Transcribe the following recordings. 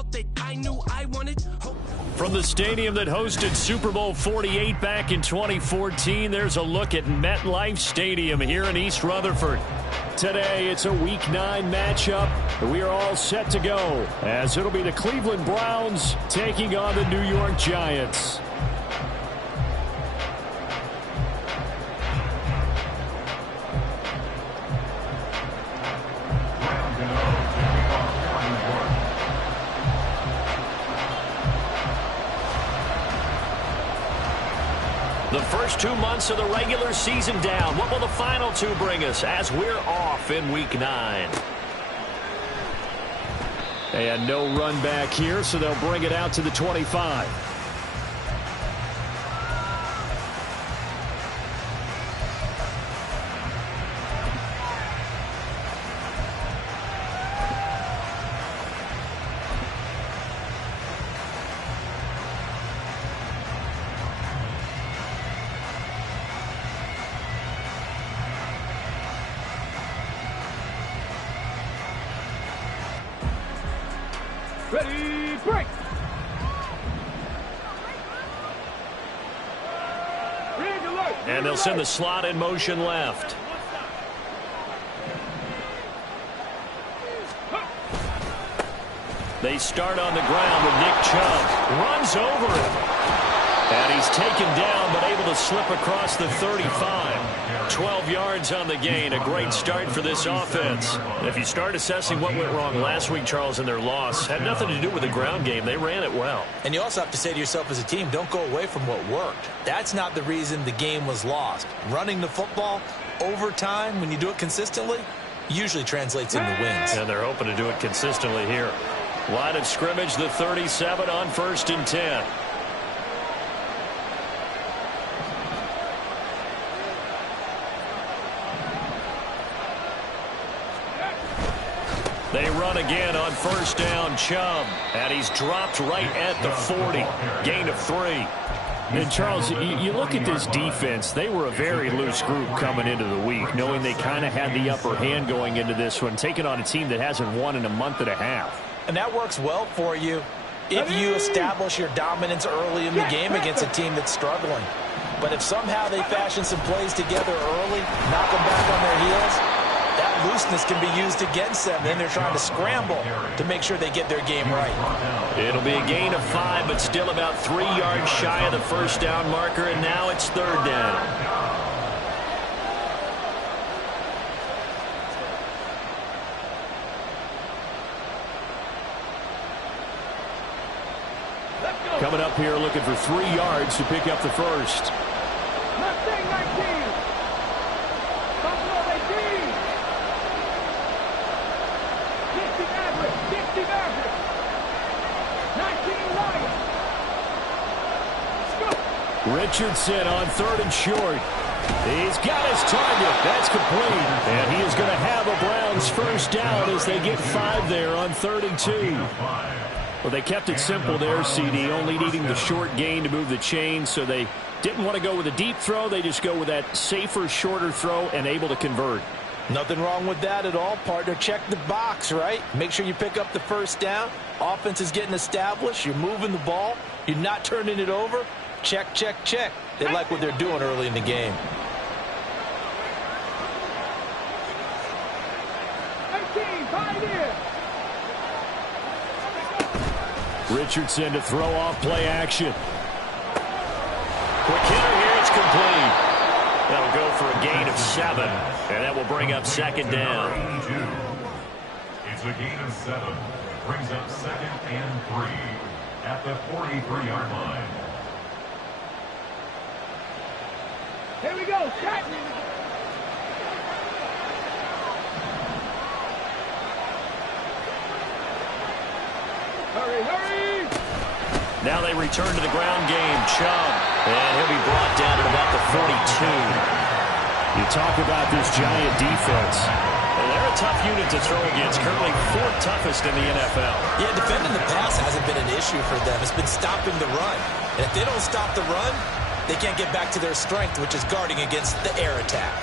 result that I knew I wanted. From the stadium that hosted Super Bowl 48 back in 2014, there's a look at MetLife Stadium here in East Rutherford. Today, it's a Week 9 matchup. We are all set to go, as it'll be the Cleveland Browns taking on the New York Giants. The first 2 months of the regular season down. What will the final two bring us as we're off in Week 9? And no run back here, so they'll bring it out to the 25. Ready, break! And they'll send the slot in motion left. They start on the ground with Nick Chubb. Runs over it. And he's taken down, but able to slip across the 35. 12 yards on the gain. A great start for this offense. If you start assessing what went wrong last week, Charles, in their loss, had nothing to do with the ground game. They ran it well. And you also have to say to yourself as a team, don't go away from what worked. That's not the reason the game was lost. Running the football over time, when you do it consistently, usually translates into wins. And they're hoping to do it consistently here. Line of scrimmage, the 37 on 1st and 10. They run again on 1st down, Chubb. And he's dropped right at the 40. Gain of 3. And, Charles, you look at this defense, they were a very loose group coming into the week, knowing they kind of had the upper hand going into this one, taking on a team that hasn't won in a month and a half. And that works well for you if you establish your dominance early in the game against a team that's struggling. But if somehow they fashion some plays together early, knock them back on their heels, that looseness can be used against them. Then they're trying to scramble to make sure they get their game right. It'll be a gain of 5, but still about 3 yards shy of the 1st down marker, and now it's 3rd down. Coming up here looking for 3 yards to pick up the first. Mustang 19. Buffalo 18. 60 Maverick. 60 Maverick. 19 Lions. Richardson on 3rd and short. He's got his target. That's complete. And he is going to have a Browns 1st down as they get 5 there on 3rd and 2. Well, they kept it simple there, CD, only needing the short gain to move the chain, so they didn't want to go with a deep throw. They just go with that safer, shorter throw and able to convert. Nothing wrong with that at all, partner. Check the box, right? Make sure you pick up the 1st down. Offense is getting established. You're moving the ball. You're not turning it over. Check, check, check. They like what they're doing early in the game. 18, Pioneer. Richardson to throw off play action. Quick hitter here, it's complete. That'll go for a gain of 7, and that will bring up 2nd down. It's a gain of 7. Brings up 2nd and 3 at the 43-yard line. Here we go. Set. Hurry, hurry! Now they return to the ground game. Chubb, and he'll be brought down at about the 42. You talk about this Giant defense. They're a tough unit to throw against. Currently 4th toughest in the NFL. Yeah, defending the pass hasn't been an issue for them. It's been stopping the run. And if they don't stop the run, they can't get back to their strength, which is guarding against the air attack.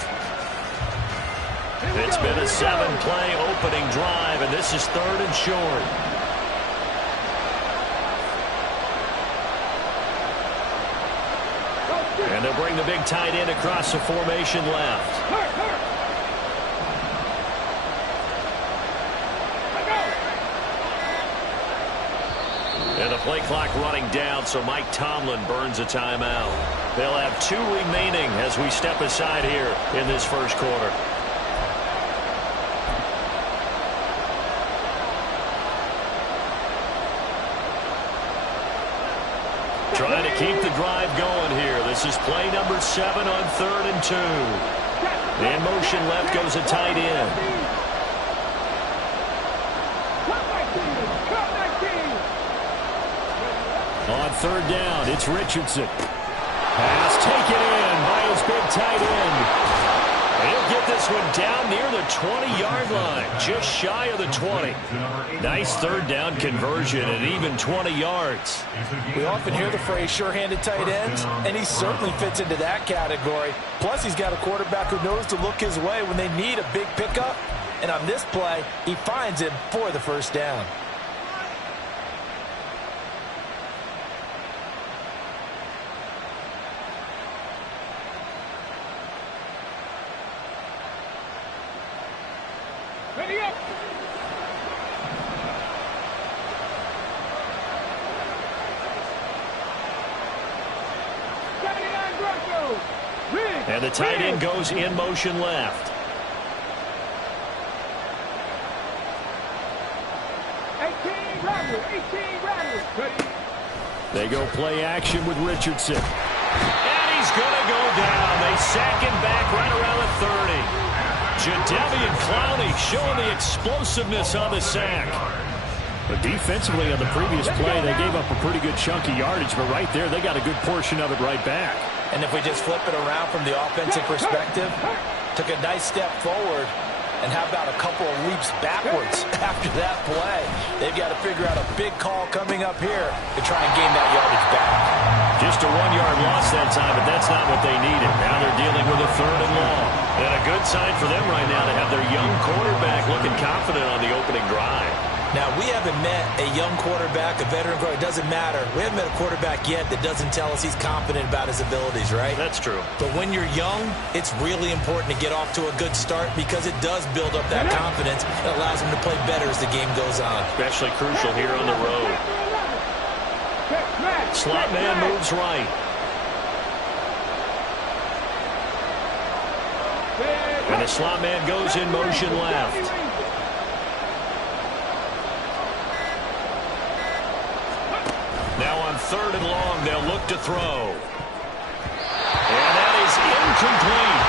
It's been a 7-play opening drive, and this is 3rd and short. bring the big tight end across the formation left. And the play clock running down, so Mike Tomlin burns a timeout. They'll have 2 remaining as we step aside here in this first quarter. Trying to keep the drive going here. This is play number 7 on 3rd and 2. In motion left goes a tight end. On 3rd down, it's Richardson. Pass taken in by his big tight end. He'll get this one down near the 20-yard line, just shy of the 20. Nice 3rd down conversion and even 20 yards. We often hear the phrase sure-handed tight ends, and he certainly fits into that category. Plus, he's got a quarterback who knows to look his way when they need a big pickup. And on this play, he finds him for the 1st down. Ready up. And the tight end goes in motion left. 18 Rattlers. They go play action with Richardson. And he's going to go down. They sack him back right around the 30. Jadeveon Clowney showing the explosiveness on the sack. But defensively on the previous play, they gave up a pretty good chunk of yardage, but right there, they got a good portion of it right back. And if we just flip it around from the offensive perspective, took a nice step forward, and how about a couple of leaps backwards after that play? They've got to figure out a big call coming up here to try and gain that yardage back. Just a 1-yard loss that time, but that's not what they needed. Now they're dealing with a 3rd and long. And a good sign for them right now to have their young quarterback looking confident on the opening drive. Now, we haven't met a young quarterback, a veteran quarterback. It doesn't matter. We haven't met a quarterback yet that doesn't tell us he's confident about his abilities, right? That's true. But when you're young, it's really important to get off to a good start because it does build up that confidence. It allows him to play better as the game goes on. Especially crucial here on the road. Slot man moves right. And the slot man goes in motion left. Now on 3rd and long, they'll look to throw. And that is incomplete.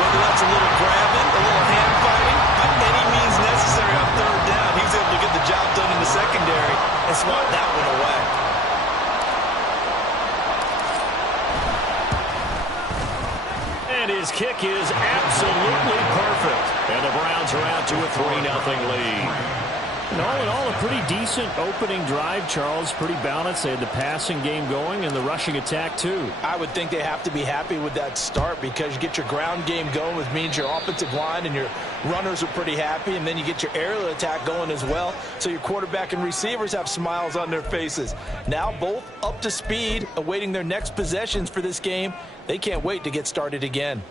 Whether that's a little grabbing, a little hand fighting, by any means necessary on 3rd down, he was able to get the job done in the secondary and swat that one away. And his kick is absolutely perfect. And the Browns are out to a 3-0 lead. And all in all, a pretty decent opening drive, Charles. Pretty balanced. They had the passing game going and the rushing attack, too. I would think they have to be happy with that start because you get your ground game going, which means your offensive line and your runners are pretty happy, and then you get your aerial attack going as well, so your quarterback and receivers have smiles on their faces. Now both up to speed, awaiting their next possessions for this game. They can't wait to get started again.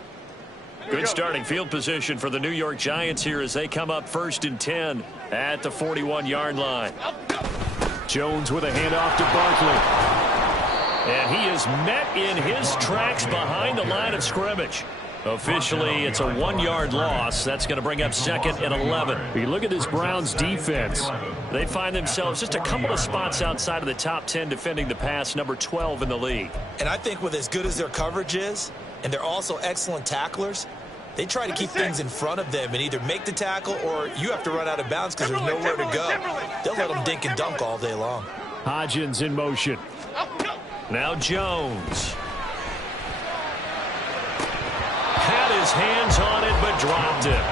Good starting field position for the New York Giants here as they come up 1st and 10 at the 41-yard line. Jones with a handoff to Barkley. And he is met in his tracks behind the line of scrimmage. Officially, it's a 1-yard loss. That's going to bring up 2nd and 11. You look at this Browns defense. They find themselves just a couple of spots outside of the top 10 defending the pass, number 12 in the league. And I think with as good as their coverage is, and they're also excellent tacklers, they try to keep things in front of them and either make the tackle or you have to run out of bounds because there's nowhere to go. They'll let them dink and dunk all day long. Hodgins in motion. Now Jones. Had his hands on it but dropped it.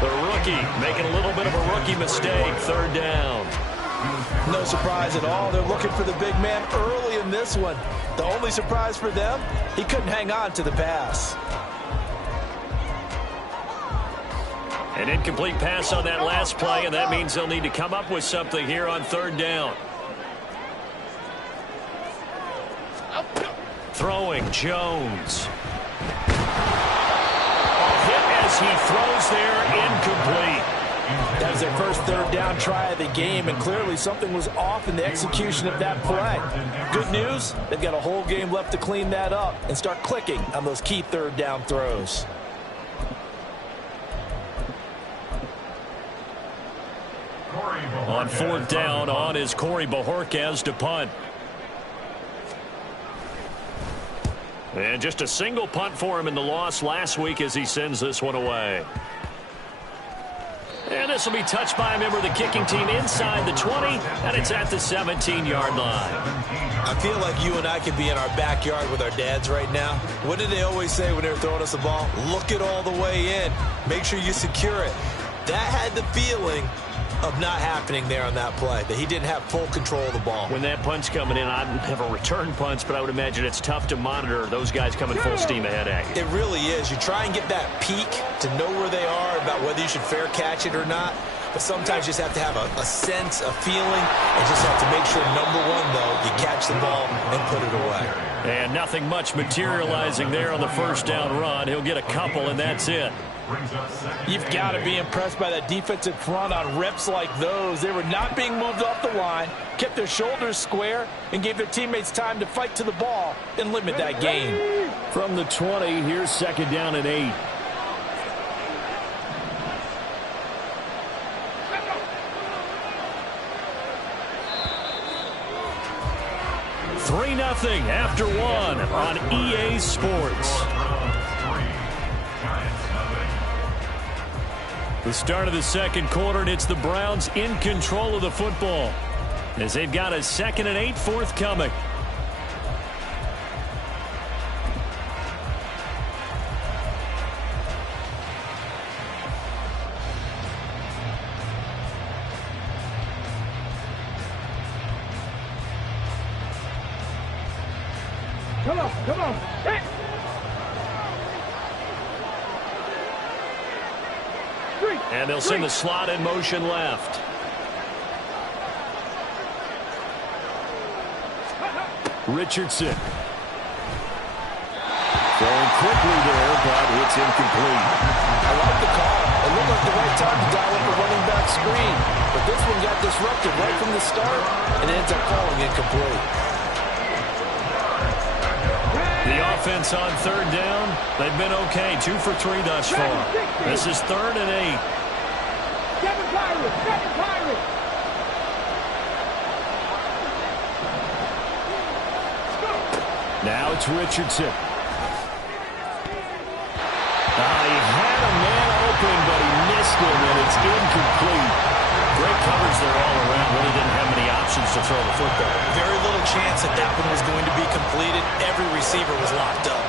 The rookie making a little bit of a rookie mistake. 3rd down. No surprise at all. They're looking for the big man early in this one. The only surprise for them, he couldn't hang on to the pass. An incomplete pass on that last play, and that means they'll need to come up with something here on 3rd down. Throwing Jones. Hit as he throws there, incomplete. That was their first third down try of the game, and clearly something was off in the execution of that play. Good news, they've got a whole game left to clean that up and start clicking on those key third down throws. On fourth down, on is Corey Bojorquez to punt. And just a single punt for him in the loss last week as he sends this one away. And this will be touched by a member of the kicking team inside the 20, and it's at the 17-yard line. I feel like you and I could be in our backyard with our dads right now. What did they always say when they were throwing us the ball? Look it all the way in. Make sure you secure it. That had the feeling of not happening there on that play, that he didn't have full control of the ball. When that punt's coming in, I don't have a return punch, but I would imagine it's tough to monitor those guys coming full steam ahead at you. It really is. You try and get that peek to know where they are, about whether you should fair catch it or not. But sometimes you just have to have a sense, a feeling, and just have to make sure, number one, though, you catch the ball and put it away. And nothing much materializing there on the first down run. He'll get a couple, and that's it. You've got to be impressed by that defensive front on reps like those. They were not being moved off the line, kept their shoulders square, and gave their teammates time to fight to the ball and limit that gain. From the 20, here's second down and 8. $3-0 after one on EA Sports. The start of the second quarter, and it's the Browns in control of the football as they've got a 2nd and 8 forthcoming. Come on. Hey. And they'll send the slot in motion left. Richardson. Throwing quickly there, but it's incomplete. I like the call. It looked like the right time to dial up a running back screen. But this one got disrupted right from the start, and it ends up calling incomplete. The offense on third down, they've been okay. 2 for 3 thus far. This is 3rd and 8. Second Pirates. Now it's Richardson. He had a man open, but he missed him, and it's incomplete. Great coverage there all around. Really didn't have many options to throw the football. Very little chance that that one was going to be completed. Every receiver was locked up.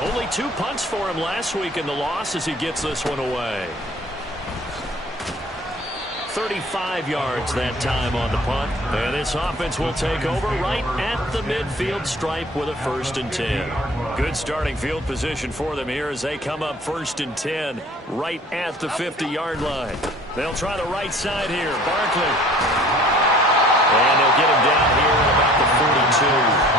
Only 2 punts for him last week in the loss as he gets this one away. 35 yards that time on the punt. And this offense will take over right at the midfield stripe with a 1st and 10. Good starting field position for them here as they come up 1st and 10 right at the 50-yard line. They'll try the right side here. Barkley. And they'll get him down here at about the 42.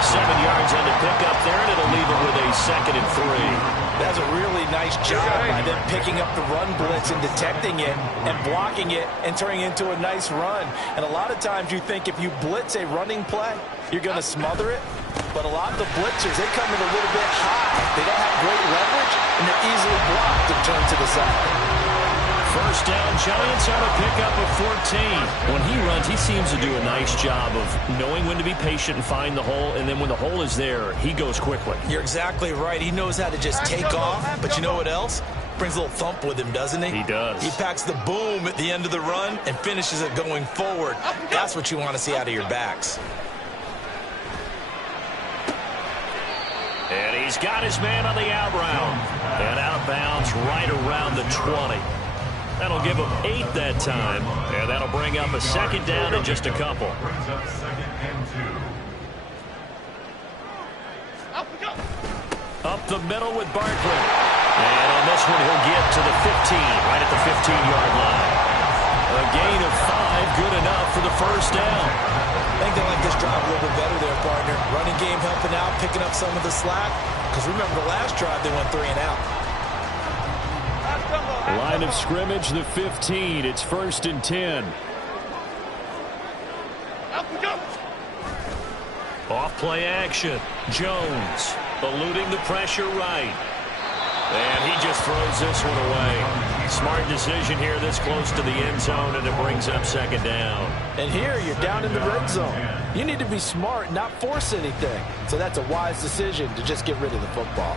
7 yards on the pickup there, and it'll leave it with a 2nd and 3. That's a really nice job by them picking up the run blitz and detecting it and blocking it and turning it into a nice run. And a lot of times you think if you blitz a running play, you're going to smother it. But a lot of the blitzers, they come in a little bit high. They don't have great leverage, and they're easily blocked and turned to the side. First down, Giants on a pickup of 14. When he runs, he seems to do a nice job of knowing when to be patient and find the hole, and then when the hole is there, he goes quickly. You're exactly right. He knows how to just take off, but you know what else? Brings a little thump with him, doesn't he? He does. He packs the boom at the end of the run and finishes it going forward. That's what you want to see out of your backs. And he's got his man on the out route. And out of bounds right around the 20. That'll give him 8 that time. And that'll bring up a 2nd down in just a couple. Up the middle with Barkley. And on this one, he'll get to the 15, right at the 15-yard line. A gain of 5, good enough enough for the first down. I think they like this drive a little bit better there, partner. Running game helping out, picking up some of the slack. Because remember the last drive, they went 3 and out. Line of scrimmage, the 15. It's 1st and 10. Off play action. Jones eluding the pressure right. And he just throws this one away. Smart decision here this close to the end zone, and it brings up 2nd down. And here you're down in the red zone. You need to be smart, not force anything. So that's a wise decision to just get rid of the football.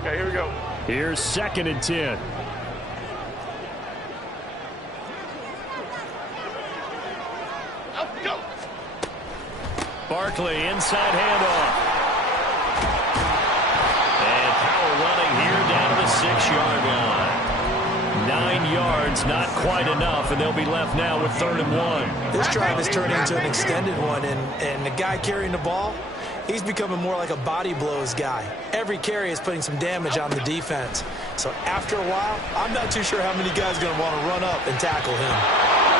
Okay, here we go. Here's 2nd and 10. Go. Barkley inside handoff. And power running here down to the 6-yard line. 9 yards, not quite enough, and they'll be left now with 3rd and 1. This drive has turned into an extended one, and the guy carrying the ball, he's becoming more like a body blows guy. Every carry is putting some damage on the defense. So after a while, I'm not too sure how many guys are going to want to run up and tackle him.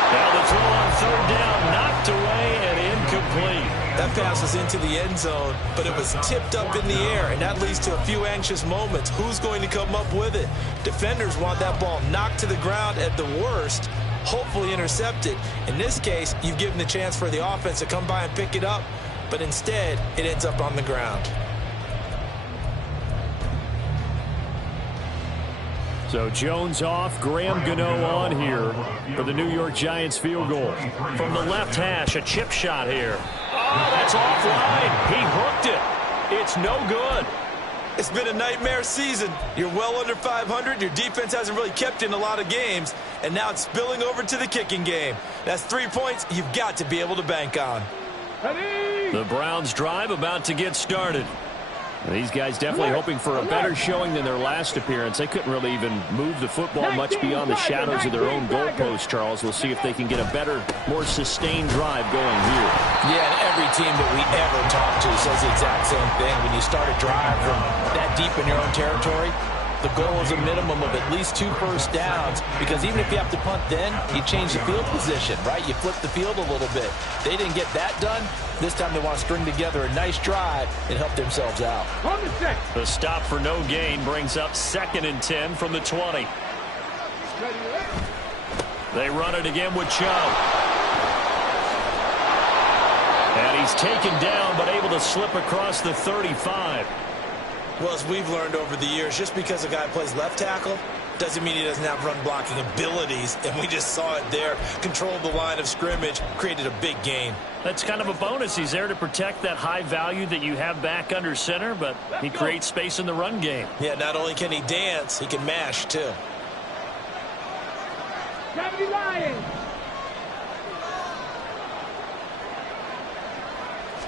Now the throw on 3rd down, knocked away and incomplete. That pass was into the end zone, but it was tipped up in the air, and that leads to a few anxious moments. Who's going to come up with it? Defenders want that ball knocked to the ground at the worst, hopefully intercepted. In this case, you've given the chance for the offense to come by and pick it up, but instead, it ends up on the ground. So Jones off, Graham Gano on here for the New York Giants field goal. From the left hash, a chip shot here. Oh, that's offline. He hooked it. It's no good. It's been a nightmare season. You're well under 500. Your defense hasn't really kept in a lot of games, and now it's spilling over to the kicking game. That's 3 points you've got to be able to bank on. The Browns drive about to get started. These guys definitely hoping for a better showing than their last appearance. They couldn't really even move the football much beyond the shadows of their own goalpost, Charles. We'll see if they can get a better, more sustained drive going here. Yeah, and every team that we ever talk to says the exact same thing. When you start a drive from that deep in your own territory, the goal is a minimum of at least 2 first downs, because even if you have to punt then, you change the field position, right? You flip the field a little bit. They didn't get that done. This time they want to string together a nice drive and help themselves out. The stop for no gain brings up 2nd and 10 from the 20. They run it again with Chubb. And he's taken down, but able to slip across the 35. Well, as we've learned over the years, just because a guy plays left tackle doesn't mean he doesn't have run blocking abilities, and we just saw it there. Controlled the line of scrimmage, created a big gain. That's kind of a bonus. He's there to protect that high value that you have back under center, but he creates space in the run game. Yeah, not only can he dance, he can mash, too. 70 Lions.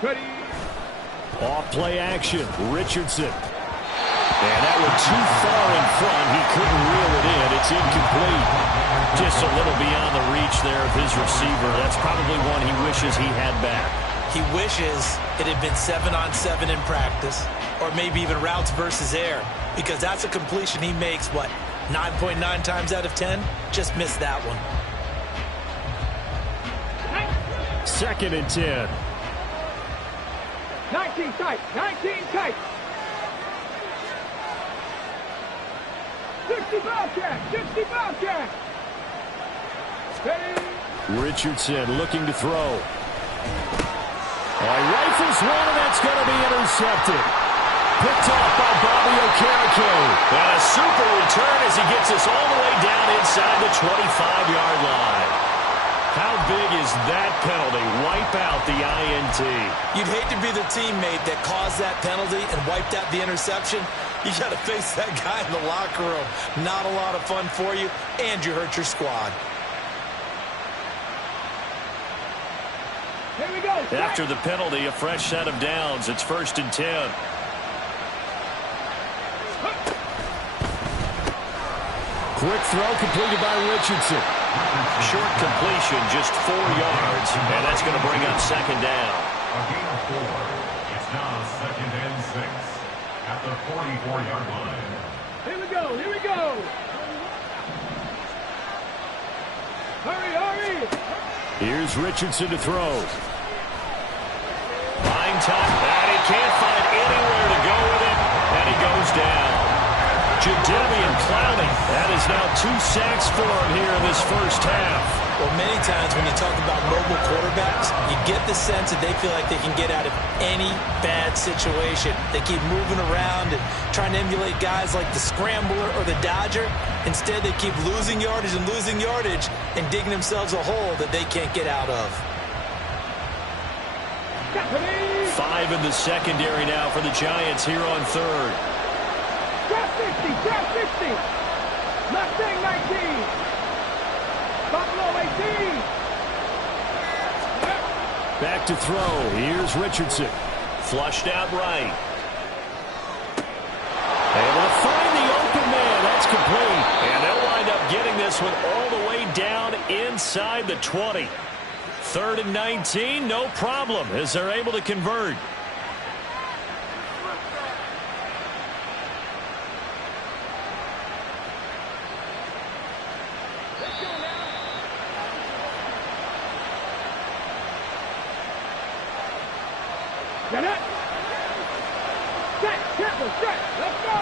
Ready. Off play action, Richardson. And that one too far in front. He couldn't reel it in. It's incomplete. Just a little beyond the reach there of his receiver. That's probably one he wishes he had back. He wishes it had been 7-on-7 in practice, or maybe even routes versus air, because that's a completion he makes, what, 9.9 times out of 10? Just missed that one. 2nd and 10. 19 tight. 19 tight. 60 Bobcat. 60 Bobcat. Ready. Richardson looking to throw. Rifles one, and that's going to be intercepted. Picked off by Bobby Okereke. And a super return as he gets us all the way down inside the 25-yard line. How big is that penalty? Wipe out the INT. You'd hate to be the teammate that caused that penalty and wiped out the interception. You got to face that guy in the locker room. Not a lot of fun for you, and you hurt your squad. Here we go. After the penalty, a fresh set of downs. It's 1st and 10. Quick throw completed by Richardson. Short completion, just 4 yards, and that's going to bring up 2nd down. A gain of 4. It's now 2nd and 6 at the 44-yard line. Here we go. Here we go. Hurry, hurry. Here's Richardson to throw. Fine time, and he can't find anywhere to go with it, and he goes down. Jadeveon Clowney, that is now 2 sacks for him here in this first half. Well, many times when you talk about mobile quarterbacks, you get the sense that they feel like they can get out of any bad situation. They keep moving around and trying to emulate guys like the Scrambler or the Dodger. Instead, they keep losing yardage and digging themselves a hole that they can't get out of. 5 in the secondary now for the Giants here on third. Drop 60, drop 60. Mustang 19. Buffalo 18. Back to throw. Here's Richardson. Flushed out right. Able to find the open man. That's complete. And they'll wind up getting this one all the way down inside the 20. 3rd and 19, no problem, as they're able to convert. Get it. Set, Hitler, set. Let's go.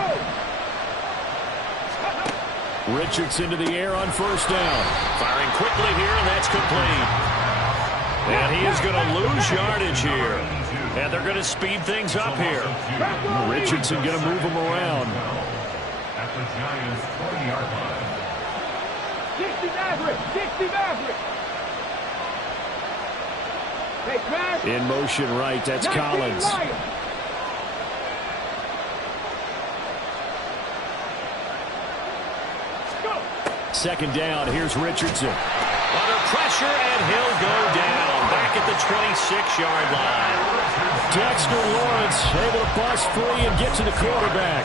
Richardson to the air on first down. Firing quickly here, and that's complete. And he is going to lose yardage here. And they're going to speed things up here. Richardson going to move him around. At the Giants' 20-yard line. 60 Maverick, 60 Maverick. Hey, smash. In motion right, that's Collins. Second down, here's Richardson. Under pressure, and he'll go down back at the 26-yard line. Dexter Lawrence able to bust free and get to the quarterback.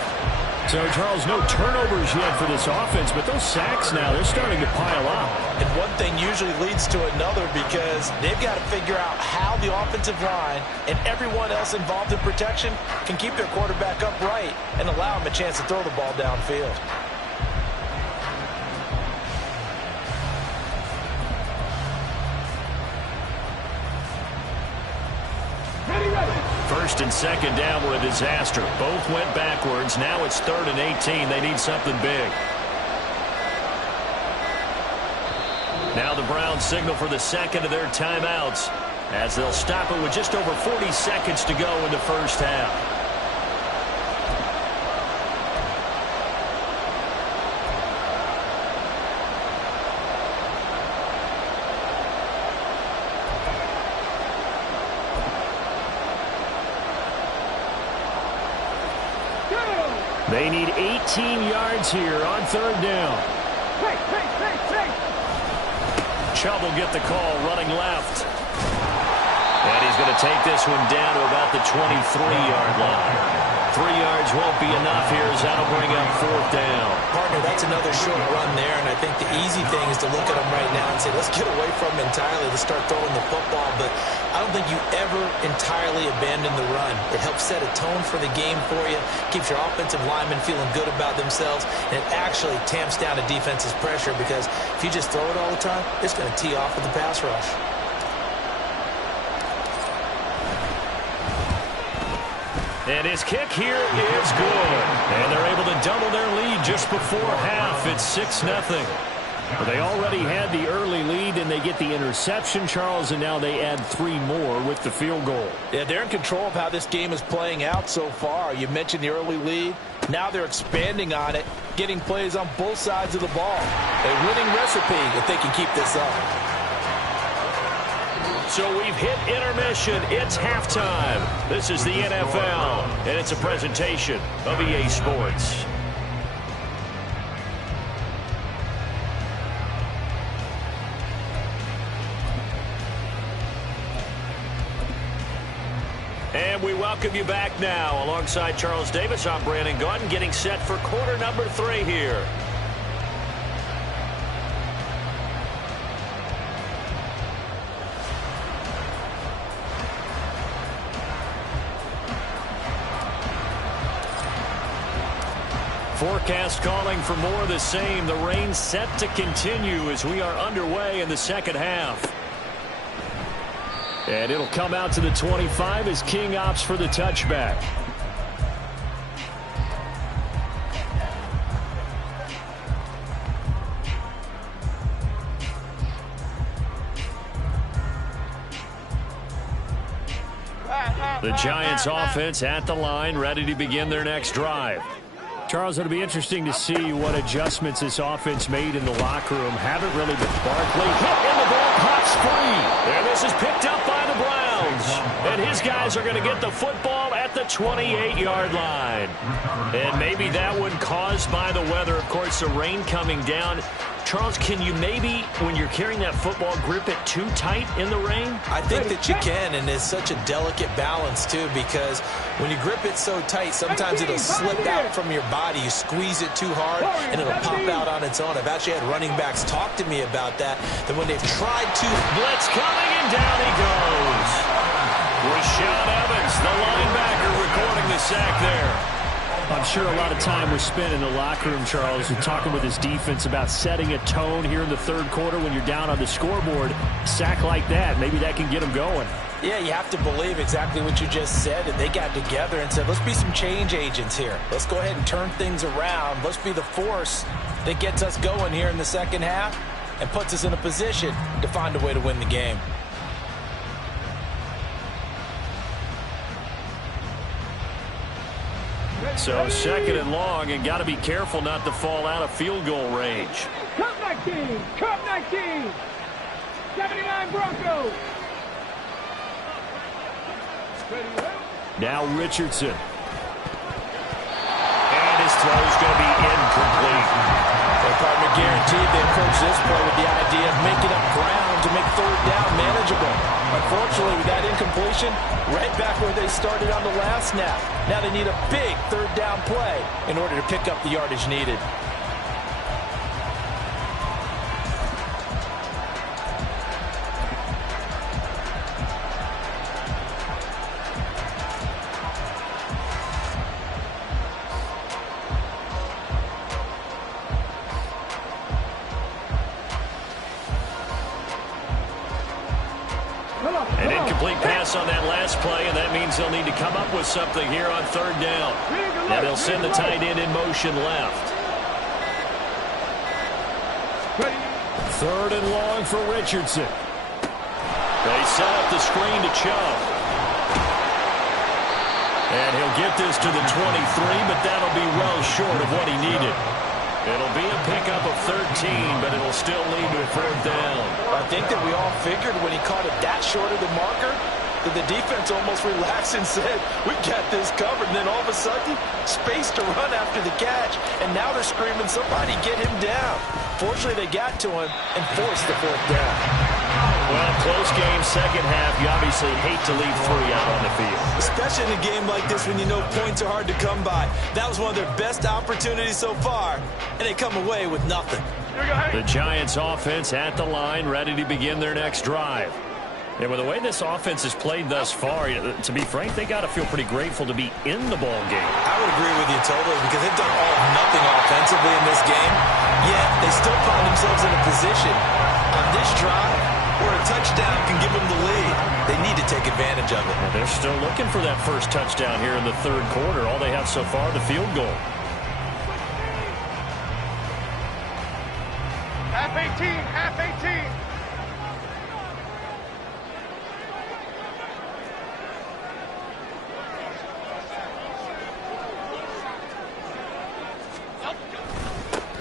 So, Charles, no turnovers yet for this offense, but those sacks now, they're starting to pile up. And one thing usually leads to another because they've got to figure out how the offensive line and everyone else involved in protection can keep their quarterback upright and allow him a chance to throw the ball downfield. First and second down were a disaster. Both went backwards. Now it's 3rd and 18. They need something big. Now the Browns signal for the second of their timeouts as they'll stop it with just over 40 seconds to go in the first half. They need 18 yards here on 3rd down. Hey. Chubb will get the call running left. And he's going to take this one down to about the 23-yard line. 3 yards won't be enough here as that'll bring up 4th down. Partner, that's another short run there, and I think the easy thing is to look at him right now and say, let's get away from him entirely. Let's start throwing the football, but I don't think you ever entirely abandon the run. It helps set a tone for the game for you, keeps your offensive linemen feeling good about themselves, and it actually tamps down a defense's pressure because if you just throw it all the time, it's going to tee off with the pass rush. And his kick here is good. And they're able to double their lead just before half. It's 6-0. Well, they already had the early lead, and they get the interception, Charles, and now they add 3 more with the field goal. Yeah, they're in control of how this game is playing out so far. You mentioned the early lead. Now they're expanding on it, getting plays on both sides of the ball. A winning recipe if they can keep this up. So we've hit intermission. It's halftime. This is the NFL, and it's a presentation of EA Sports. And we welcome you back now. Alongside Charles Davis, I'm Brandon Gaudin, getting set for quarter number 3 here. forecast calling for more of the same. The rain set to continue as we are underway in the second half. And it'll come out to the 25 as King opts for the touchback. The Giants offense at the line, ready to begin their next drive. Charles, it'll be interesting to see what adjustments this offense made in the locker room. Haven't really been. Barkley hit and the ball pops free. And this is picked up by the Browns. And his guys are going to get the football at the 28-yard line. And maybe that one caused by the weather. Of course, the rain coming down. Charles, can you maybe, when you're carrying that football, grip it too tight in the rain? I think that you can, and it's such a delicate balance, too, because when you grip it so tight, sometimes it'll slip out from your body. You squeeze it too hard, and it'll pop out on its own. I've actually had running backs talk to me about that when they've tried to. Blitz coming, and down he goes. Rashaan Evans, the linebacker, recording the sack there. I'm sure a lot of time was spent in the locker room, Charles, and talking with his defense about setting a tone here in the third quarter when you're down on the scoreboard. Sack like that, maybe that can get them going. Yeah, you have to believe exactly what you just said, and they got together and said, let's be some change agents here. Let's go ahead and turn things around. Let's be the force that gets us going here in the second half and puts us in a position to find a way to win the game. So second and long, and got to be careful not to fall out of field goal range. Cup 19, Cup 19, 79 Broncos. Now Richardson. And his throw's going to be incomplete. Their partner guaranteed they approach this play with the idea of making up ground to make third down manageable. Unfortunately, with that incompletion, right back where they started on the last snap. Now they need a big third down play in order to pick up the yardage needed. An incomplete pass on that last play, and that means they'll need to come up with something here on third down. And they'll send the tight end in motion left. Third and long for Richardson. They set up the screen to Chubb. And he'll get this to the 23, but that'll be well short of what he needed. It'll be a pickup of 13, but it'll still lead to a fourth down. I think that we all figured when he caught it that short of the marker that the defense almost relaxed and said, we got this covered. And then all of a sudden, space to run after the catch. And now they're screaming, somebody get him down. Fortunately, they got to him and forced the fourth down. Well, close game, second half. You obviously hate to leave three out on the field. Especially in a game like this when you know points are hard to come by. That was one of their best opportunities so far, and they come away with nothing. The Giants offense at the line, ready to begin their next drive. And with the way this offense has played thus far, to be frank, they got to feel pretty grateful to be in the ball game. I would agree with you totally because they've done all of nothing offensively in this game, yet they still find themselves in a position on this drive where a touchdown can give them the lead. They need to take advantage of it. Well, they're still looking for that first touchdown here in the third quarter. All they have so far, the field goal. Half 18, half 18.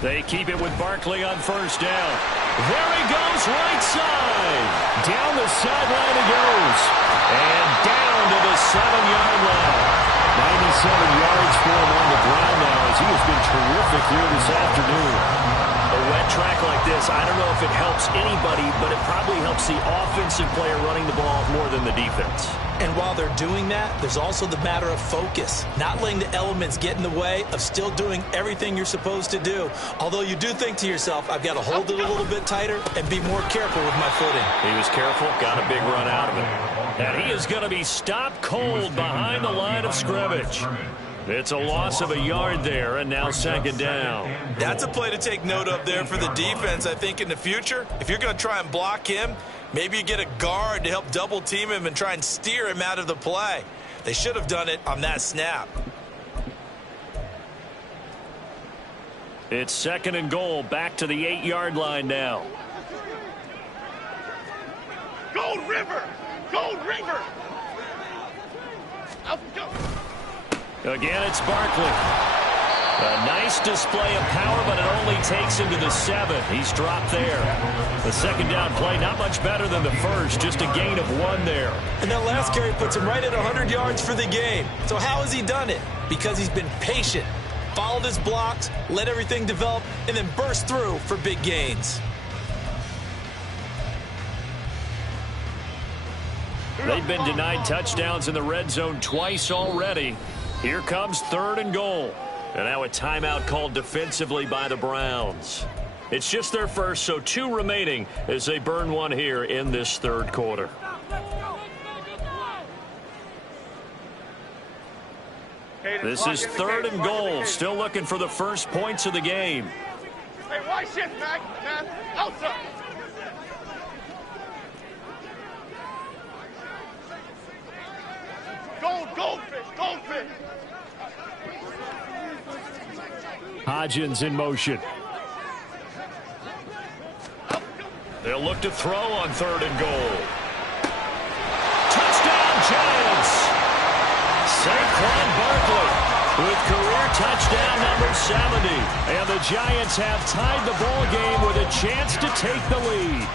They keep it with Barkley on first down. There he goes, right side. Down the sideline he goes. And down to the 7-yard line. 97 yards for him on the ground now as he has been terrific here this afternoon. A wet track like this, I don't know if it helps anybody, but it probably helps the offensive player running the ball more than the defense. And while they're doing that, there's also the matter of focus. Not letting the elements get in the way of still doing everything you're supposed to do. Although you do think to yourself, I've got to hold it a little bit tighter and be more careful with my footing. He was careful, got a big run out of it. And he is going to be stopped cold behind the line of scrimmage. It's a loss of a yard there, and now second down. That's a play to take note of there for the defense. I think in the future, if you're going to try and block him, maybe you get a guard to help double team him and try and steer him out of the play. They should have done it on that snap. It's second and goal, back to the 8-yard line now. Gold River! Gold River! Out go! Again, it's Barkley. A nice display of power, but it only takes him to the 7. He's dropped there. The second down play, not much better than the first, just a gain of 1 there. And that last carry puts him right at 100 yards for the game. So how has he done it? Because he's been patient, followed his blocks, let everything develop, and then burst through for big gains. They've been denied touchdowns in the red zone twice already. Here comes third and goal. And now a timeout called defensively by the Browns. It's just their first, so 2 remaining as they burn 1 here in this third quarter. This is third and goal. Still looking for the first points of the game. Hey, why shift, Mac? Man, outside. Goldfish, goldfish. Hodgins in motion. They'll look to throw on third and goal. Touchdown, Giants! Saquon Barkley with career touchdown number 70. And the Giants have tied the ball game with a chance to take the lead.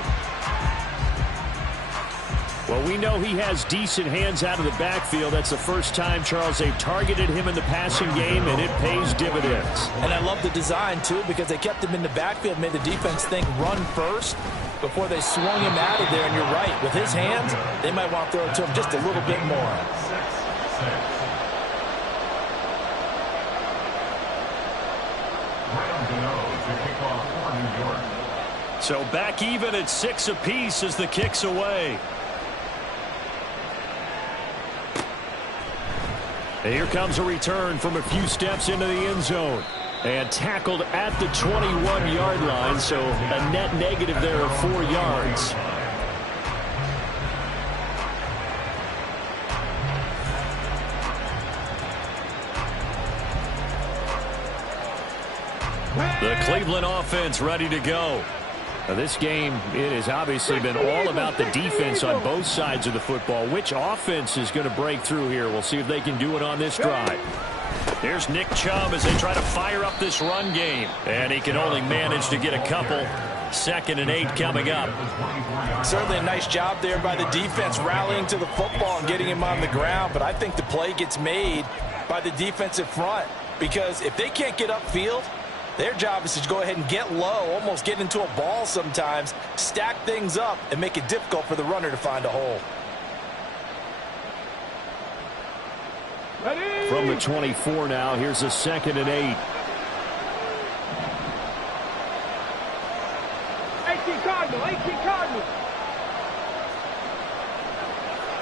Well, we know he has decent hands out of the backfield. That's the first time, Charles, they've targeted him in the passing game, and it pays dividends. And I love the design, too, because they kept him in the backfield, made the defense think run first before they swung him out of there. And you're right, with his hands, they might want to throw it to him just a little bit more. So back even at 6 apiece as the kick's away. Here comes a return from a few steps into the end zone. And tackled at the 21-yard line, so a net negative there of 4 yards. The Cleveland offense ready to go. Now this game, it has obviously been all about the defense on both sides of the football. Which offense is going to break through here? We'll see if they can do it on this drive. Here's Nick Chubb as they try to fire up this run game. And he can only manage to get a couple. 2nd and 8 coming up. Certainly a nice job there by the defense rallying to the football and getting him on the ground. But I think the play gets made by the defensive front. Because if they can't get upfield, their job is to go ahead and get low, almost get into a ball sometimes, stack things up, and make it difficult for the runner to find a hole. From the 24 now, here's a 2nd and 8. 18 Cardinal, 18 Cardinal.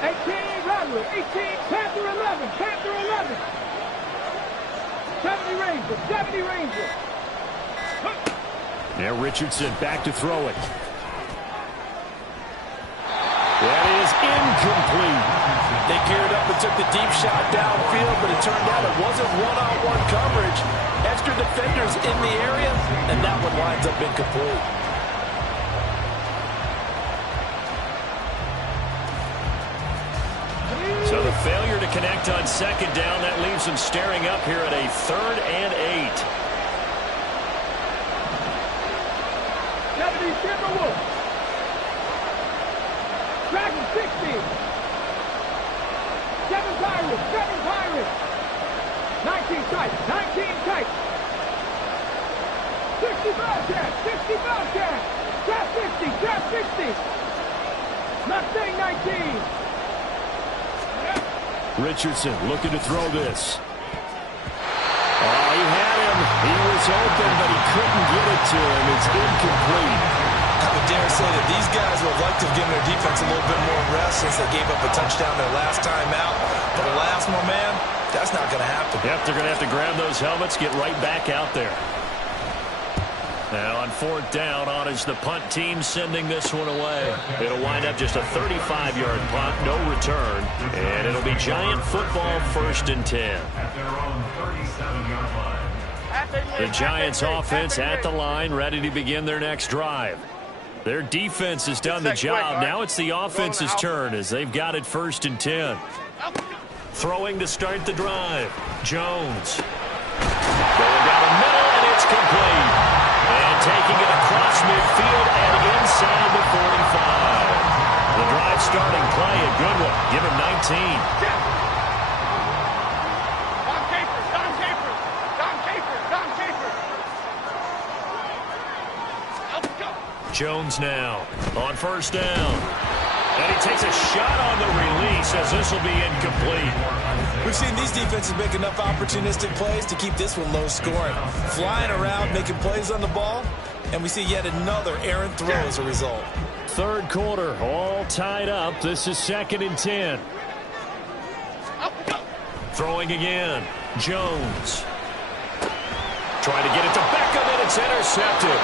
18 Rodwood, 18 Panther 11, Panther 11. 70 Ranger, 70 Ranger. Now Richardson back to throw it. That is incomplete. They geared up and took the deep shot downfield, but it turned out it wasn't one-on-one coverage. Extra defenders in the area, and that one winds up incomplete. So the failure to connect on 2nd down, that leaves them staring up here at a 3rd and 8. 70 Timberwolves. Dragon 60. 7 Pirates, 7 Pirates. 19 Titans, 19 Titans. 60 Bobcats, 60 Bobcats. Trap 60, trap 60. Mustang 19. Richardson looking to throw this. Oh, he had him. He was open, but he couldn't get it to him. It's incomplete. I would dare say that these guys would like to have given their defense a little bit more rest since they gave up a touchdown their last time out. But alas, my man, That's not going to happen. Yep, they're going to have to grab those helmets, get right back out there. Now on 4th down, on is the punt team sending this one away. It'll wind up just a 35-yard punt, no return, and it'll be Giant football 1st and 10. At their own 37-yard line. The Giants offense at the line, ready to begin their next drive. Their defense has done the job. Now it's the offense's turn as they've got it 1st and 10. Throwing to start the drive. Jones. Going down the middle, and it's complete. And taking it across midfield and inside the 45. The drive starting play, a good one. Give him 19. Jones now on 1st down. And he takes a shot on the release as this will be incomplete. We've seen these defenses make enough opportunistic plays to keep this one low scoring. Flying around, making plays on the ball, and we see yet another errant throw as a result. 3rd quarter, all tied up. This is 2nd and 10. Throwing again. Jones. Trying to get it to Beckham, and it's intercepted.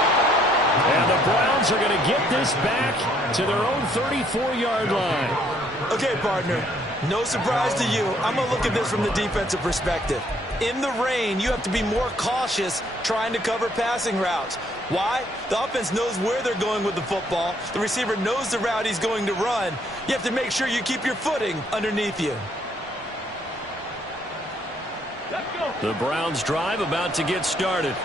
And the Browns are going to get this back to their own 34-yard line. Okay, partner, no surprise to you. I'm going to look at this from the defensive perspective. In the rain, you have to be more cautious trying to cover passing routes. Why? The offense knows where they're going with the football. The receiver knows the route he's going to run. You have to make sure you keep your footing underneath you. The Browns drive about to get started.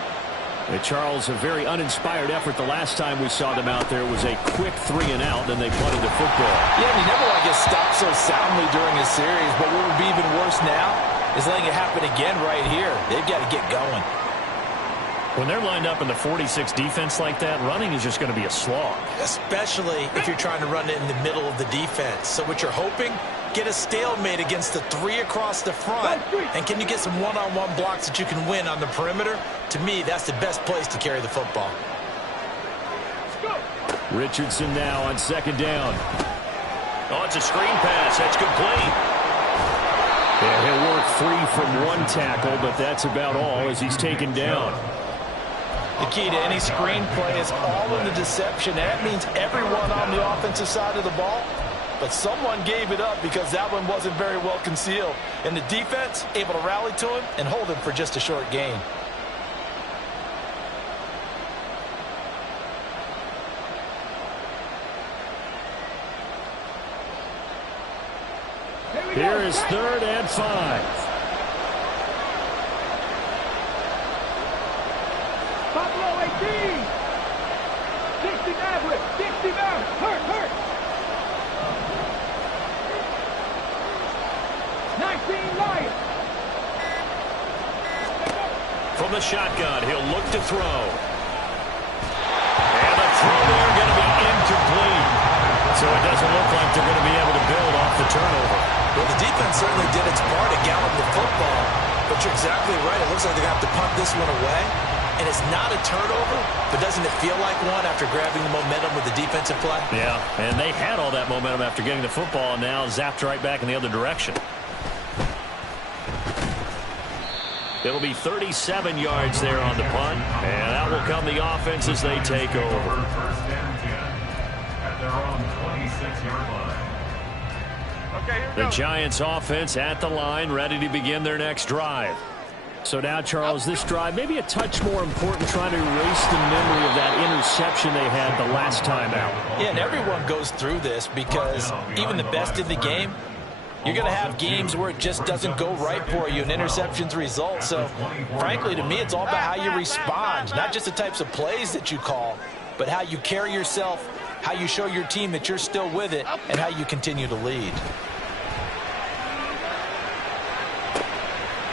And Charles, a very uninspired effort the last time we saw them out there. It was a quick 3-and-out, then they punted the football. Yeah, and you never want to get stopped so soundly during a series, but what would be even worse now is letting it happen again right here. They've got to get going. When they're lined up in the 46 defense like that, running is just going to be a slog. Especially if you're trying to run it in the middle of the defense. So what you're hoping, get a stalemate against the 3 across the front. And can you get some one-on-one blocks that you can win on the perimeter? To me, that's the best place to carry the football. Richardson now on 2nd down. Oh, it's a screen pass. That's complete. Yeah, he'll work free from one tackle, but that's about all as he's taken down. The key to any screen play is all in the deception. That means everyone on the offensive side of the ball. But someone gave it up because that one wasn't very well concealed. And the defense able to rally to him and hold him for just a short gain. Here is 3rd and 5. Buffalo 18. 60 Maverick. 60 Maverick. Hurt. 19 Lions. From the shotgun, he'll look to throw. And the throw there going to be incomplete. So it doesn't look like they're going to be able to build off the turnover. Well, the defense certainly did its part to gallop the football. But you're exactly right. It looks like they're going to have to punt this one away. And it's not a turnover, but doesn't it feel like one after grabbing the momentum with the defensive play? Yeah, and they had all that momentum after getting the football and now zapped right back in the other direction. It'll be 37 yards there on the punt, and out will come the offense as they take over. 1st and 10 at their own 26-yard line. The Giants offense at the line, ready to begin their next drive. So now, Charles, this drive maybe a touch more important, trying to erase the memory of that interception they had the last time out. Yeah, and everyone goes through this because even the best in the game, you're going to have games where it just doesn't go right for you, and interceptions result. So, frankly, to me, it's all about how you respond, not just the types of plays that you call, but how you carry yourself, how you show your team that you're still with it, and how you continue to lead.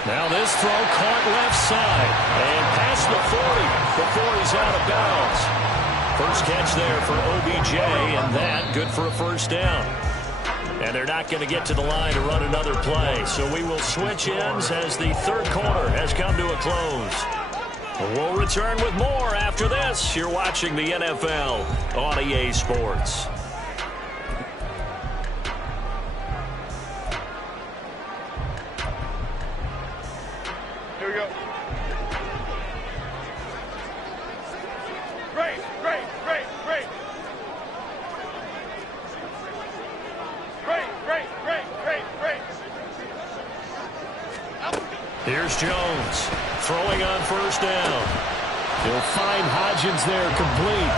Now this throw caught left side and past the 40 before he's out of bounds. First catch there for OBJ, and that good for a 1st down. And they're not going to get to the line to run another play. So we will switch ends as the 3rd quarter has come to a close. We'll return with more after this. You're watching the NFL on EA Sports. throwing on first down. He'll find Hodgins there, complete.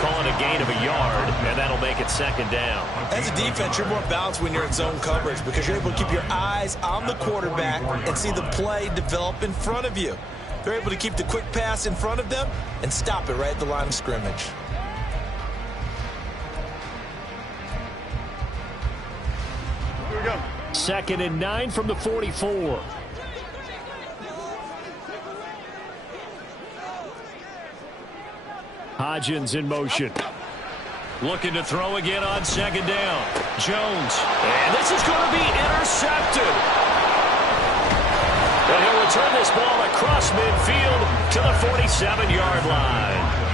Calling a gain of a yard, and that'll make it second down. As a defense, you're more balanced when you're in zone coverage because you're able to keep your eyes on the quarterback and see the play develop in front of you. They're able to keep the quick pass in front of them and stop it right at the line of scrimmage. Here we go. 2nd and 9 from the 44. Hodgins in motion. Looking to throw again on second down. Jones. And this is going to be intercepted. And he'll return this ball across midfield to the 47-yard line.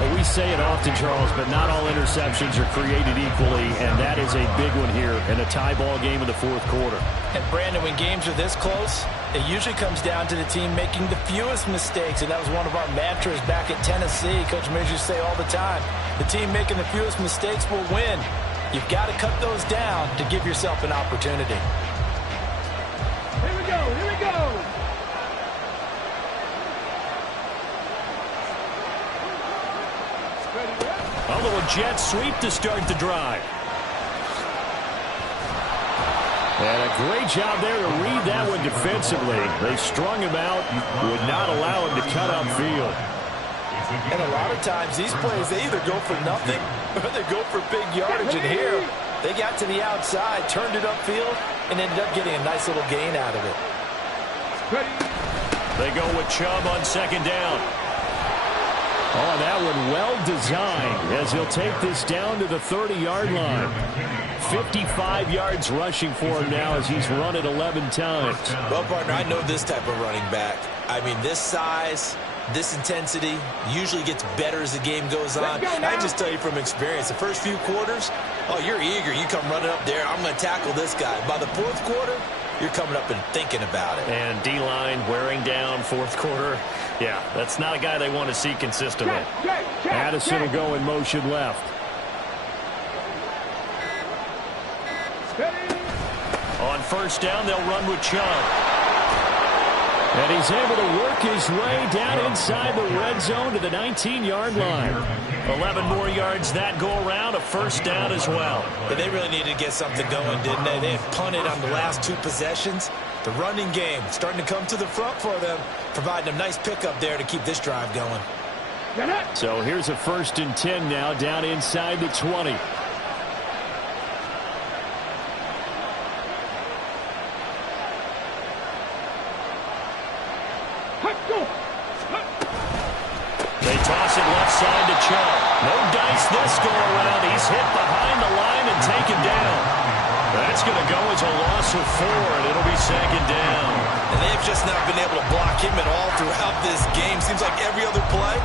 Well, we say it often, Charles, but not all interceptions are created equally, and that is a big one here in a tie ball game in the 4th quarter. And, Brandon, when games are this close, it usually comes down to the team making the fewest mistakes, and that was one of our mantras back at Tennessee. Coach Mears used to say all the time, the team making the fewest mistakes will win. You've got to cut those down to give yourself an opportunity. Here we go. Here we go. A little jet sweep to start the drive. And a great job there to read that one defensively. They strung him out, would not allow him to cut upfield. And a lot of times these plays, they either go for nothing or they go for big yardage. And here, they got to the outside, turned it upfield, and ended up getting a nice little gain out of it. They go with Chubb on second down. Oh, that one well designed as he'll take this down to the 30-yard line. 55 yards rushing for him now as he's run it 11 times. Well, partner, I know this type of running back. I mean, this size, this intensity usually gets better as the game goes on. I just tell you from experience, the first few quarters, oh, you're eager. You come running up there, I'm going to tackle this guy. By the 4th quarter, you're coming up and thinking about it. And D-line wearing down 4th quarter. Yeah, that's not a guy they want to see consistently. Addison will go in motion left. On first down, they'll run with Chubb. And he's able to work his way down inside the red zone to the 19-yard line. 11 more yards that go around, a first down as well. But they really needed to get something going, didn't they? They had punted on the last 2 possessions. The running game starting to come to the front for them, providing a nice pickup there to keep this drive going. So here's a 1st and 10 now down inside the 20. They toss it left side to Chubb. No dice this go around. He's hit behind the line and taken down. That's going to go as a loss of 4, and it'll be second down. And they've just not been able to block him at all throughout this game. Seems like every other play,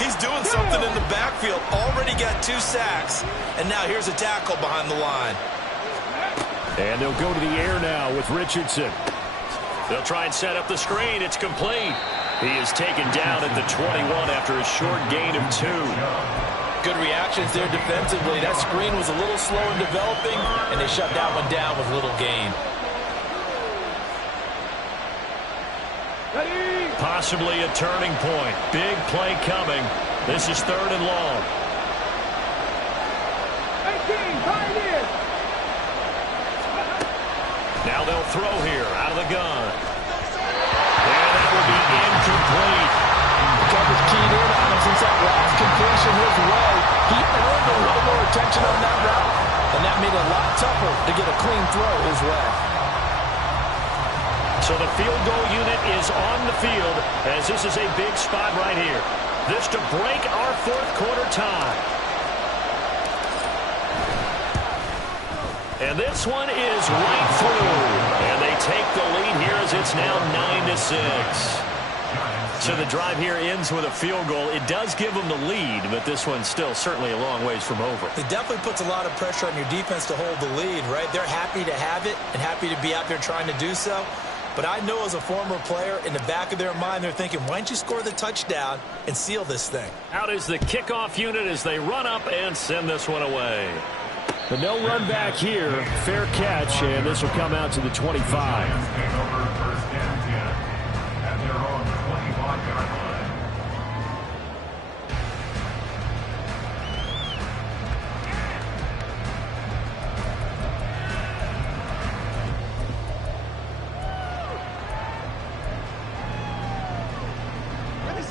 he's doing something in the backfield. Already got 2 sacks, and now here's a tackle behind the line. And they'll go to the air now with Richardson. They'll try and set up the screen. It's complete. He is taken down at the 21 after a short gain of 2. Good reactions there defensively. That screen was a little slow in developing, and they shut that one down with little gain. Possibly a turning point. Big play coming. This is 3rd and long. 18, pioneers. Now they'll throw here out of the gun. And that will be incomplete. Coverage keyed in on him since that last completion his way. He earned a little more attention on that route, and that made it a lot tougher to get a clean throw his way. So the field goal unit is on the field as this is a big spot right here. This to break our 4th quarter tie. And this one is right through. And they take the lead here as it's now 9-6. So the drive here ends with a field goal. It does give them the lead, but this one's still certainly a long ways from over. It definitely puts a lot of pressure on your defense to hold the lead, right? They're happy to have it and happy to be out there trying to do so. But I know as a former player, in the back of their mind, they're thinking, why don't you score the touchdown and seal this thing? Out is the kickoff unit as they run up and send this one away. But no run back here. Fair catch, and this will come out to the 25.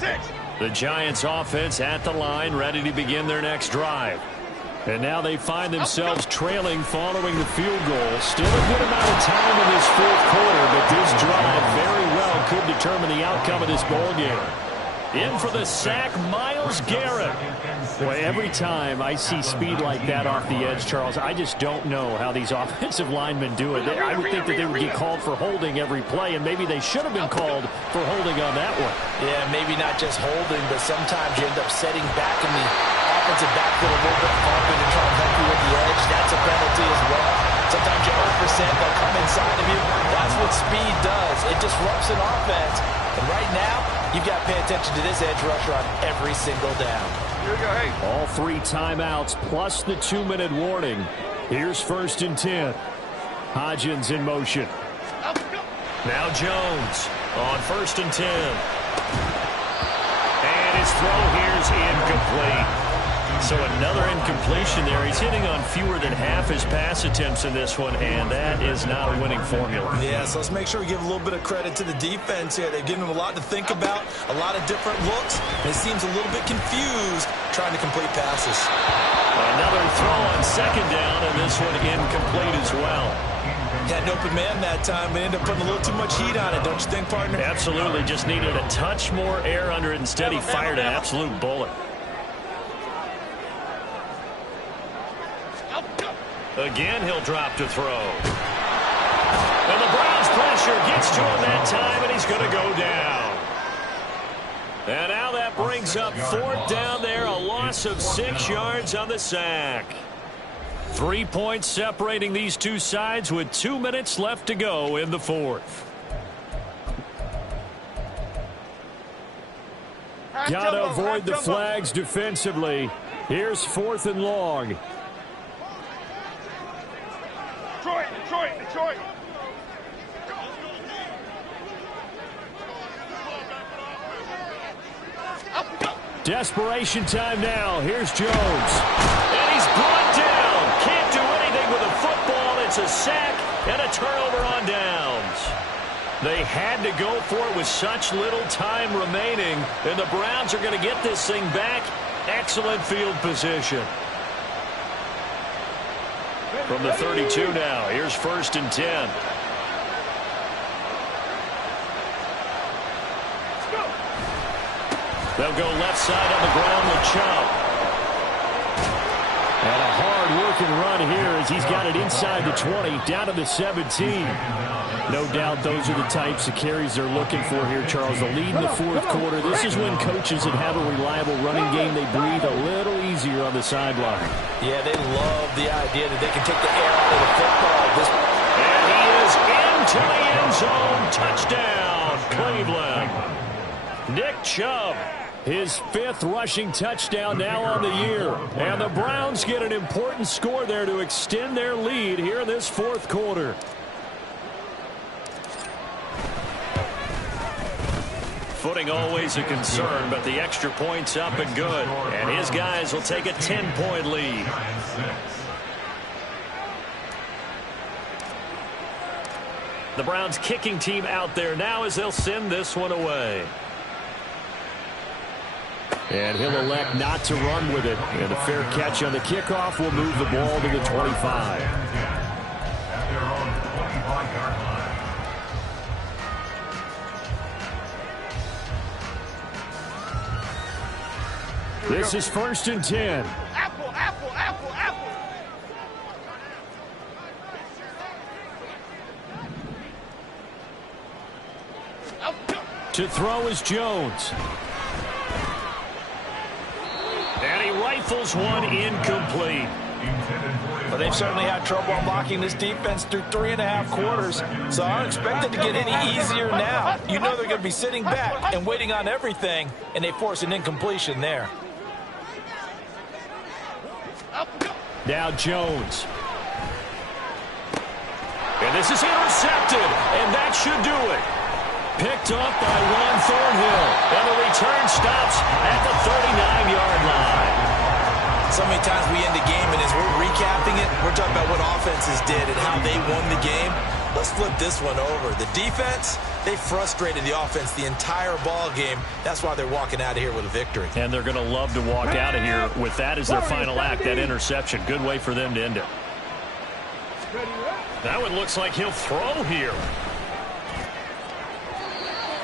The Giants offense at the line, ready to begin their next drive. And now they find themselves trailing following the field goal. Still a good amount of time in this fourth quarter, but this drive very well could determine the outcome of this ball game. In for the sack, Myles Garrett. Boy, every time I see speed like that off the edge, Charles, I just don't know how these offensive linemen do it. I would think that they would get called for holding every play, and maybe they should have been called for holding on that one. Yeah, maybe not just holding, but sometimes you end up setting back in the offensive backfield a little bit farther to try and help you with the edge. That's a penalty as well. Sometimes you 100%, they'll come inside of you. That's what speed does. It disrupts an offense. And right now, you've got to pay attention to this edge rusher on every single down. Here we go, hey. All 3 timeouts plus the 2-minute warning. Here's 1st and 10. Hodgins in motion. Now Jones on 1st and 10. And his throw here's incomplete. So another incompletion there. He's hitting on fewer than half his pass attempts in this one, and that is not a winning formula. Yeah, so let's make sure we give a little bit of credit to the defense here. They've given him a lot to think about, a lot of different looks, and he seems a little bit confused trying to complete passes. Another throw on 2nd down, and this one incomplete as well. Had an open man that time, but ended up putting a little too much heat on it, don't you think, partner? Absolutely. Just needed a touch more air under it. Instead, he fired an absolute bullet. Again, he'll drop to throw. And the Browns pressure gets to him that time, and he's going to go down. And now that brings up 4th down there, a loss of 6 yards on the sack. 3 points separating these two sides with 2 minutes left to go in the 4th. Got to avoid the flags defensively. Here's 4th and long. Detroit. Desperation time now. Here's Jones. And he's brought down. Can't do anything with a football. It's a sack and a turnover on downs. They had to go for it with such little time remaining. And the Browns are going to get this thing back. Excellent field position. From the 32 now, here's 1st and 10. They'll go left side on the ground with Chubb. And a hard-working run here as he's got it inside the 20, down to the 17. No doubt those are the types of carries they're looking for here, Charles. The lead in the 4th quarter. This is when coaches that have a reliable running game, they breathe a little easier on the sideline. Yeah, they love the idea that they can take the air out of the football. And he is into the end zone. Touchdown, Cleveland. Nick Chubb, his 5th rushing touchdown now on the year. And the Browns get an important score there to extend their lead here in this 4th quarter. Footing always a concern, but the extra point's up and good. And his guys will take a 10-point lead. The Browns kicking team out there now as they'll send this one away. And he'll elect not to run with it. And a fair catch on the kickoff will move the ball to the 25. This is 1st and 10. Apple. To throw is Jones. And he rifles one incomplete. Well, they've certainly had trouble unlocking this defense through 3.5 quarters, so I don't expect it to get any easier now. You know they're going to be sitting back and waiting on everything, and they force an incompletion there. Now Jones. And this is intercepted, and that should do it. Picked up by Juan Thornhill, and the return stops at the 39-yard line. So many times we end the game, and as we're recapping it, we're talking about what offenses did and how they won the game. Let's flip this one over. The defense, they frustrated the offense the entire ball game. That's why they're walking out of here with a victory. And they're going to love to walk out of here with that as their final act, that interception. Good way for them to end it. That one looks like he'll throw here.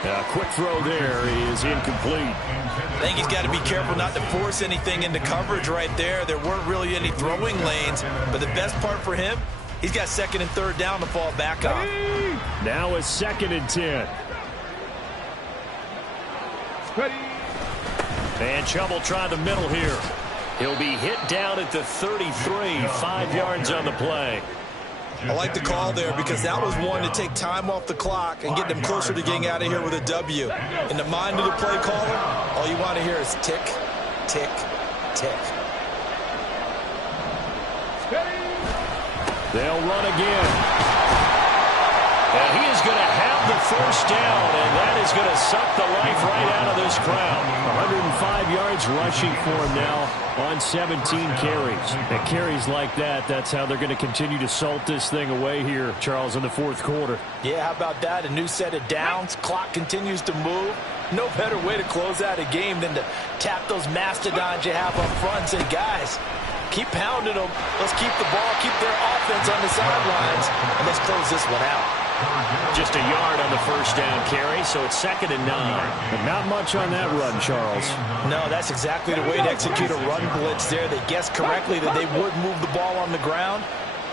A quick throw there is incomplete. I think he's got to be careful not to force anything into coverage right there. There weren't really any throwing lanes, but the best part for him, he's got second and third down to fall back on. Now a 2nd and 10. And Chubb try the middle here. He'll be hit down at the 33, 5 yards on the play. I like the call there because that was one to take time off the clock and get them closer to getting out of here with a W. In the mind of the play caller, all you want to hear is tick, tick, tick. They'll run again. And he is going to have the first down, and that is going to suck the life right out of this crowd. 105 yards rushing for him now on 17 carries. And carries like that, that's how they're going to continue to salt this thing away here, Charles, in the fourth quarter. Yeah, how about that? A new set of downs. Clock continues to move. No better way to close out a game than to tap those mastodons you have up front and say, guys, keep pounding them. Let's keep the ball, keep their offense on the sidelines, and let's close this one out. Just a yard on the first down carry, so it's 2nd and 9. But not much on that run, Charles. No, that's exactly the way to execute a run blitz there. They guessed correctly that they would move the ball on the ground,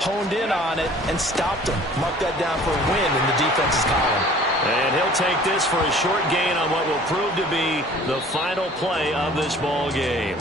honed in on it, and stopped them. Mark that down for a win in the defense's column. And he'll take this for a short gain on what will prove to be the final play of this ball game.